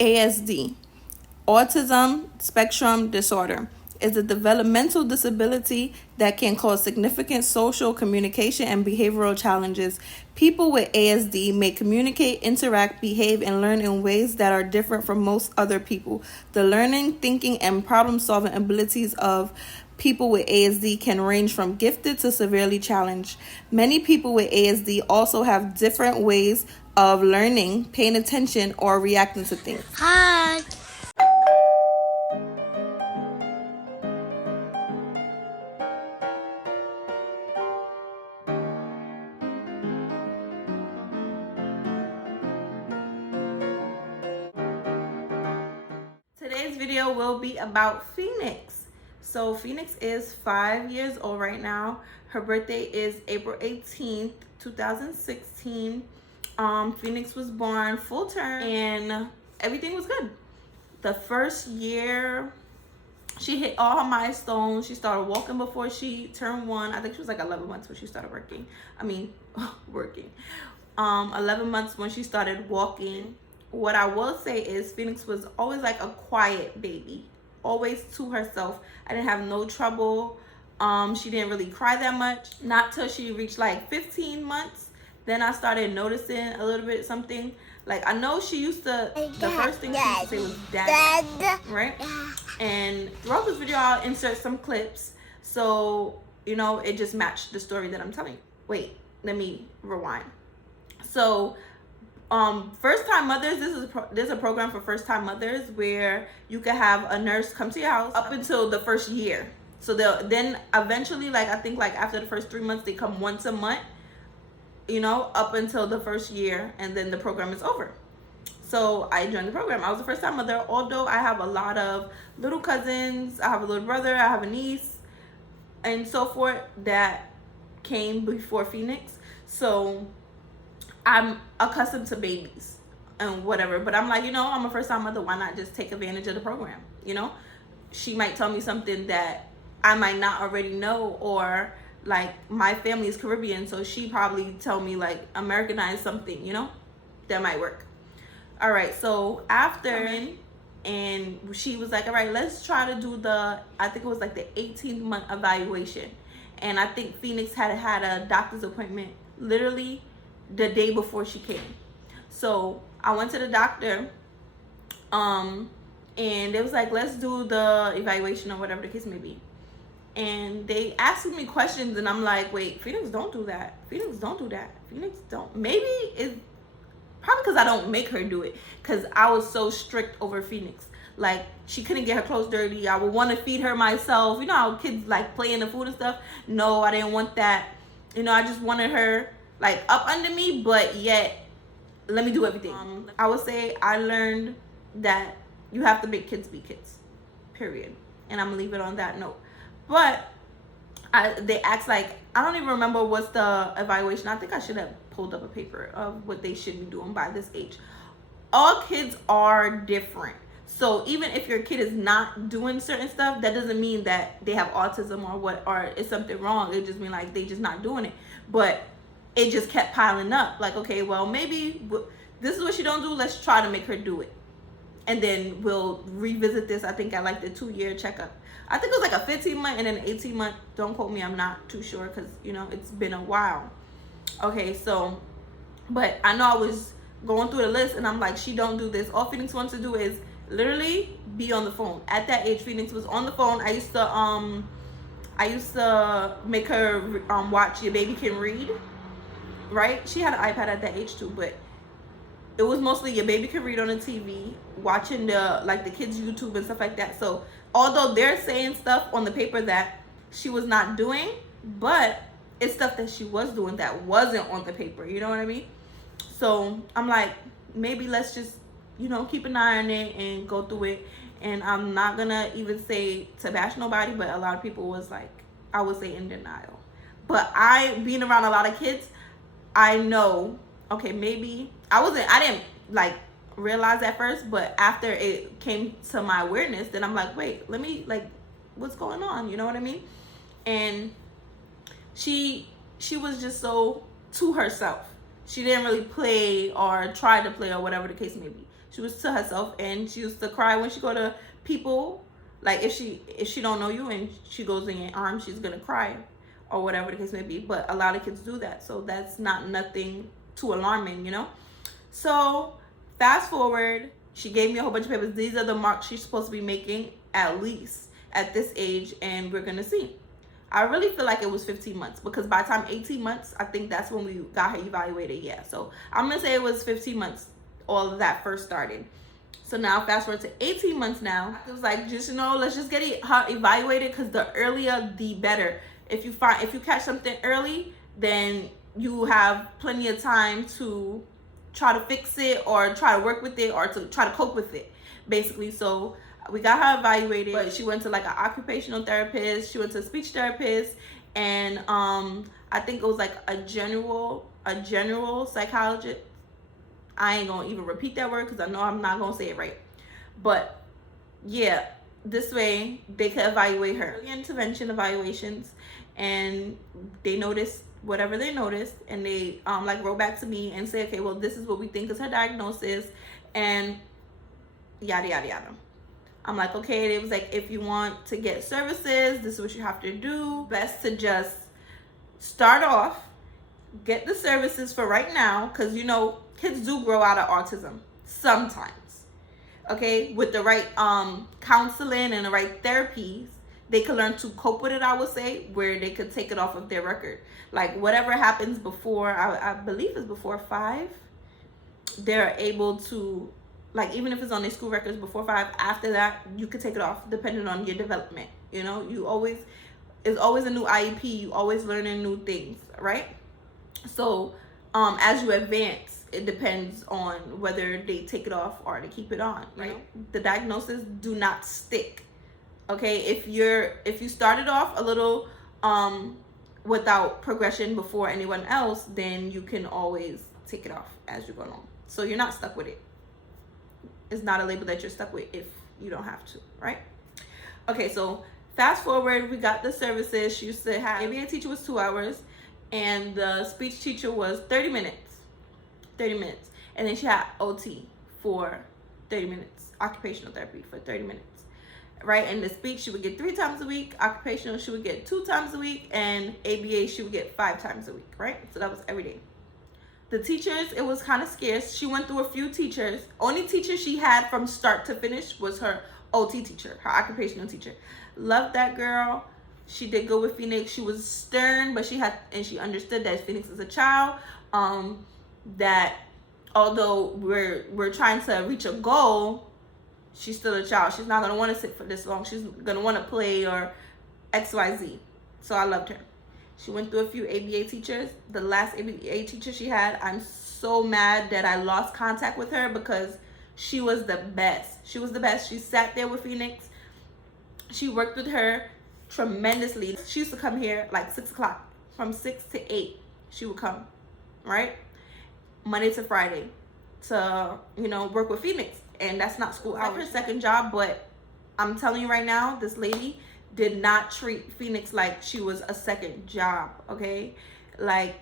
ASD, autism spectrum disorder, is a developmental disability that can cause significant social, communication, and behavioral challenges. People with ASD may communicate, interact, behave, and learn in ways that are different from most other people. The learning, thinking, and problem solving abilities of people with ASD can range from gifted to severely challenged. Many people with ASD also have different ways of learning, paying attention, or reacting to things. Hi. Today's video will be about Phoenix. So Phoenix is 5 years old right now. Her birthday is April 18th, 2016. Phoenix was born full term and everything was good. The first year, she hit all her milestones. She started walking before she turned 1. I think she was like 11 months when she started working. Working. 11 months when she started walking. What I will say is Phoenix was always like a quiet baby, always to herself. I didn't have no trouble. She didn't really cry that much, not till she reached like 15 months. Then I started noticing a little bit something. Like, I know she used to, the first thing she used to say was dad, right? And throughout this video, I'll insert some clips. So, it just matched the story that I'm telling you. Wait, let me rewind. So, first time mothers, there's a program for first time mothers where you can have a nurse come to your house up until the first year. So then eventually, like, I think like after the first 3 months, they come once a month, up until the first year, and then the program is over. So I joined the program. I was a first time mother, although I have a lot of little cousins. I have a little brother, I have a niece, and so forth that came before Phoenix. So I'm accustomed to babies and whatever, but I'm like, I'm a first time mother. Why not just take advantage of the program? She might tell me something that I might not already know, or like my family is Caribbean, so she probably tell me like Americanized something, that might work. All right, so after, and she was like, all right, let's try to do I think it was like the 18-month evaluation. And I think Phoenix had a doctor's appointment literally the day before she came. So I went to the doctor, and it was like, let's do the evaluation or whatever the case may be. And they asked me questions, and I'm like, wait, Phoenix, don't do that. Phoenix, don't do that. Phoenix, don't. Maybe it's probably because I don't make her do it, because I was so strict over Phoenix. Like, she couldn't get her clothes dirty. I would want to feed her myself. You know how kids like play in the food and stuff? No, I didn't want that. I just wanted her like up under me, but yet let me do everything. I would say I learned that you have to make kids be kids, period. And I'm gonna leave it on that note. But they asked, like, I don't even remember what's the evaluation. I think I should have pulled up a paper of what they should be doing by this age. All kids are different. So even if your kid is not doing certain stuff, that doesn't mean that they have autism or is something wrong. It just mean like they just not doing it. But it just kept piling up. Like, okay, well, maybe this is what she don't do. Let's try to make her do it. And then we'll revisit this, I think, at like the 2-year checkup. I think it was like a 15-month and then an 18-month. Don't quote me. I'm not too sure because, it's been a while. Okay, so, but I know I was going through the list and I'm like, she don't do this. All Phoenix wants to do is literally be on the phone. At that age, Phoenix was on the phone. I used to make her watch Your Baby Can Read, right? She had an iPad at that age too, but it was mostly Your Baby Can Read on the TV, watching the kids' YouTube and stuff like that. So although they're saying stuff on the paper that she was not doing, but it's stuff that she was doing that wasn't on the paper. You know what I mean? So I'm like, maybe let's just, keep an eye on it and go through it. And I'm not gonna even say to bash nobody, but a lot of people was like, I would say in denial. But being around a lot of kids, I know, okay, maybe I didn't like realize at first, but after it came to my awareness, then I'm like, wait, let me, like, what's going on? You know what I mean? And she was just so to herself. She didn't really play or try to play or whatever the case may be. She was to herself, and she used to cry when she go to people. Like if she don't know you and she goes in your arms, she's gonna cry, or whatever the case may be. But a lot of kids do that, so that's not nothing too alarming, you know. So fast forward, she gave me a whole bunch of papers. These are the marks she's supposed to be making at least at this age, and we're gonna see. I really feel like it was 15 months, because by the time 18 months, I think that's when we got her evaluated. Yeah, so I'm gonna say it was 15 months all of that first started. So now fast forward to 18 months now. It was like, just, you know, let's just get her evaluated, because the earlier the better. If you catch something early, then you have plenty of time to try to fix it, or try to work with it, or to try to cope with it, basically. So we got her evaluated, but she went to like an occupational therapist, she went to a speech therapist, and I think it was like a general psychologist. I ain't gonna even repeat that word, because I know I'm not gonna say it right. But yeah, this way they could evaluate her. Early intervention evaluations, and they noticed whatever they noticed, and they like wrote back to me and say, okay, well, this is what we think is her diagnosis, and yada yada yada. I'm like, okay. It was like, if you want to get services, this is what you have to do. Best to just start off, get the services for right now, because you know kids do grow out of autism sometimes. Okay, with the right counseling and the right therapies, they could learn to cope with it, I would say, where they could take it off of their record. Like whatever happens before, I believe it's before 5, they're able to, like, even if it's on their school records before 5, after that you could take it off depending on your development. You know, it's always a new IEP, you always learning new things, right? So as you advance, it depends on whether they take it off or they keep it on, right? You know? The diagnosis do not stick. Okay, if you started off a little without progression before anyone else, then you can always take it off as you go along. So you're not stuck with it. It's not a label that you're stuck with if you don't have to, right? Okay, so fast forward, we got the services. She used to have, ABA teacher was 2 hours, and the speech teacher was 30 minutes. And then she had OT for 30 minutes, occupational therapy for 30 minutes, right? And the speech she would get 3 times a week, occupational she would get 2 times a week, and ABA she would get 5 times a week, right? So that was every day. The teachers, it was kind of scarce. She went through a few teachers. Only teacher she had from start to finish was her OT teacher, her occupational teacher. Loved that girl. She did good with Phoenix. She was stern, but she understood that Phoenix is a child. That although we're trying to reach a goal, she's still a child. She's not gonna want to sit for this long. She's gonna want to play or XYZ. So I loved her. She went through a few ABA teachers. The last ABA teacher she had, I'm so mad that I lost contact with her, because she was the best. She was the best. She sat there with Phoenix. She worked with her tremendously. She used to come here like 6 o'clock. From 6 to 8, she would come, right? Monday to Friday to, you know, work with Phoenix. And that's not school hours. Like her second job, but I'm telling you right now, this lady did not treat Phoenix like she was a second job, okay? Like,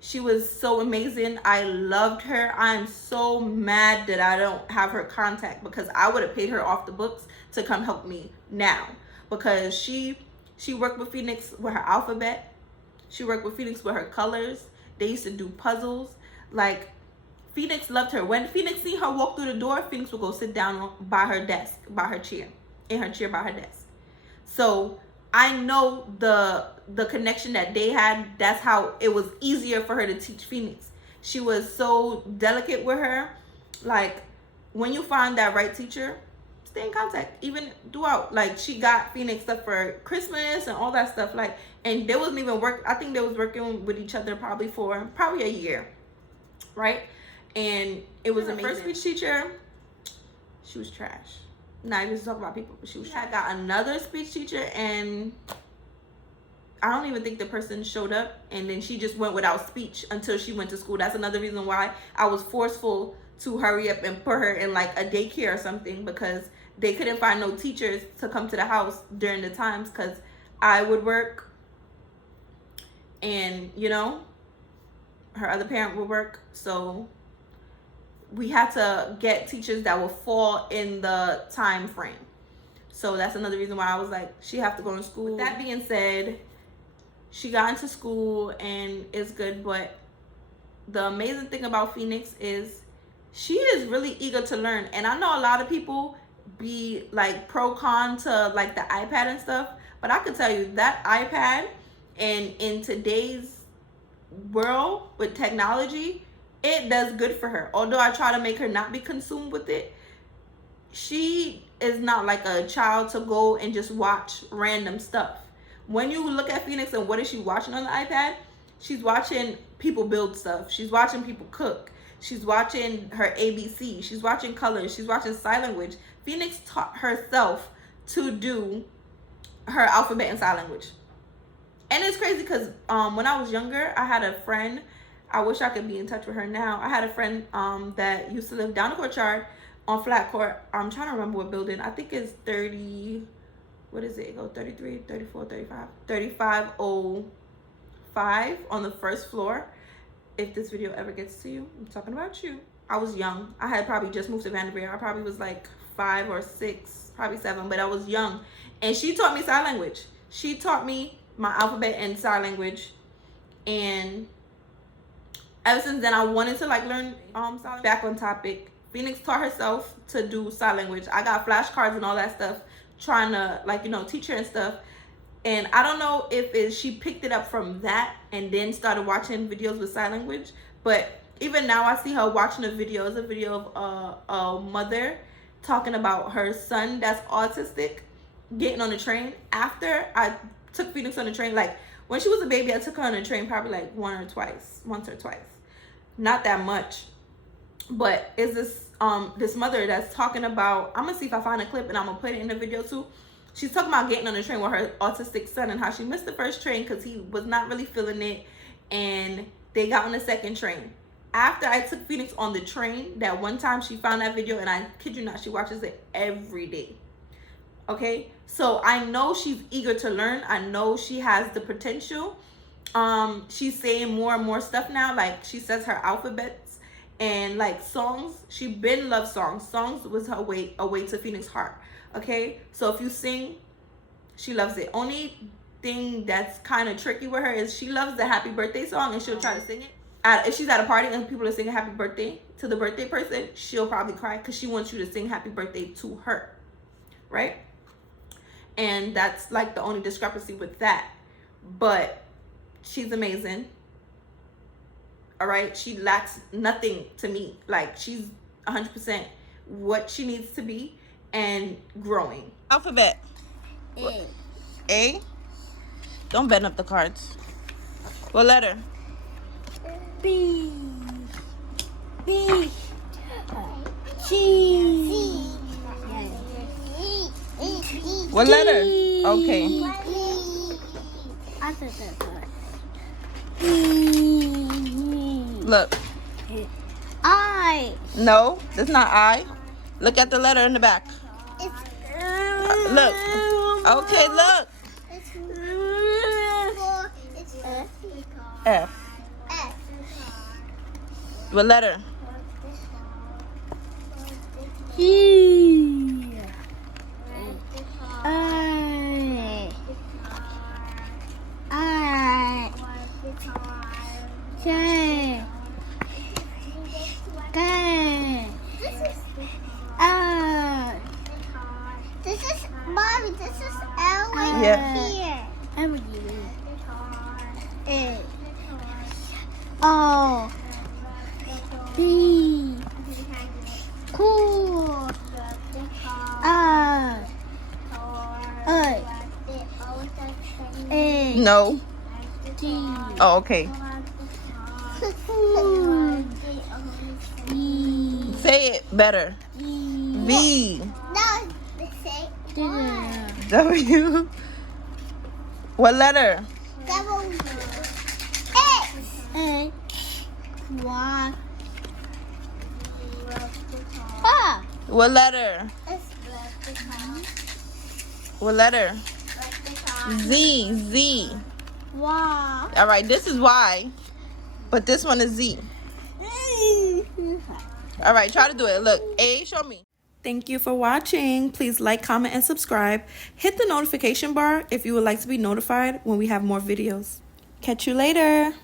she was so amazing. I loved her. I'm so mad that I don't have her contact, because I would have paid her off the books to come help me now, because she worked with Phoenix with her alphabet. She worked with Phoenix with her colors. They used to do puzzles. Like, Phoenix loved her. When Phoenix seen her walk through the door, Phoenix would go sit down by her desk, by her chair, in her chair by her desk. So I know the connection that they had. That's how it was easier for her to teach Phoenix. She was so delicate with her. Like, when you find that right teacher, stay in contact even throughout. Like, she got Phoenix stuff for Christmas and all that stuff. Like, and they wasn't even I think they was working with each other probably for a year, right? And it was amazing. Her first speech teacher, she was trash. Not even to talk about people, but she was trash. I got another speech teacher, and I don't even think the person showed up, and then she just went without speech until she went to school. That's another reason why I was forceful to hurry up and put her in like a daycare or something, because they couldn't find no teachers to come to the house during the times, because I would work, and you know, her other parent would work. So we had to get teachers that will fall in the time frame. So that's another reason why I was like, she have to go to school. With that being said, she got into school and it's good, but the amazing thing about Phoenix is she is really eager to learn. And I know a lot of people be like pro con to like the iPad and stuff, but I could tell you that iPad, and in today's world with technology, it does good for her. Although I try to make her not be consumed with it, she is not like a child to go and just watch random stuff. When you look at Phoenix and what is she watching on the iPad, she's watching people build stuff. She's watching people cook. She's watching her ABC. She's watching colors. She's watching sign language. Phoenix taught herself to do her alphabet and sign language. And it's crazy because when I was younger, I had a friend. I wish I could be in touch with her now. I had a friend that used to live down the courtyard on Flat Court. I'm trying to remember what building. I think it's 30. What is it? It goes 33, 34, 35. 3505 on the first floor. If this video ever gets to you, I'm talking about you. I was young. I had probably just moved to Vanderbilt. I probably was like 5 or 6, probably 7, but I was young. And she taught me sign language. She taught me my alphabet and sign language. And ever since then, I wanted to like learn sign language. Back on topic, Phoenix taught herself to do sign language. I got flashcards and all that stuff, trying to like, you know, teach her and stuff. And I don't know if she picked it up from that and then started watching videos with sign language. But even now I see her watching a video. It's a video of a mother talking about her son that's autistic getting on the train. After I took Phoenix on the train, like when she was a baby, I took her on the train probably like once or twice. Not that much. But is this mother that's talking about, I'm gonna see if I find a clip and I'm gonna put it in the video too. She's talking about getting on the train with her autistic son and how she missed the first train because he was not really feeling it, and they got on the second train. After I took Phoenix on the train, that one time she found that video, and I kid you not, she watches it every day. Okay, so I know she's eager to learn. I know she has the potential. She's saying more and more stuff now. Like she says her alphabets and like songs. She been loved songs. Songs was her way, a way to Phoenix's heart. Okay, so if you sing, she loves it. Only thing that's kind of tricky with her is she loves the happy birthday song and she'll try to sing it. If she's at a party and people are singing happy birthday to the birthday person, she'll probably cry because she wants you to sing happy birthday to her, right? And that's like the only discrepancy with that. But she's amazing. All right, she lacks nothing to me. Like she's 100% what she needs to be and growing. Alphabet. A. A? Don't bend up the cards. What letter? B. B. C. What letter? Okay. Look. I. No, that's not I. Look at the letter in the back. Look. Okay, look. F. What letter? G. I. J. K. This is Mommy. This is L right here. A. O. B. Cool. A. No. G. Oh, okay. V. Say it better. V. W. What letter? W. X. Y. What letter? What letter? Z. Z. Y. All right, this is Y, but this one is Z. All right, try to do it. Look, A, show me. Thank you for watching. Please like, comment, and subscribe. Hit the notification bar if you would like to be notified when we have more videos. Catch you later.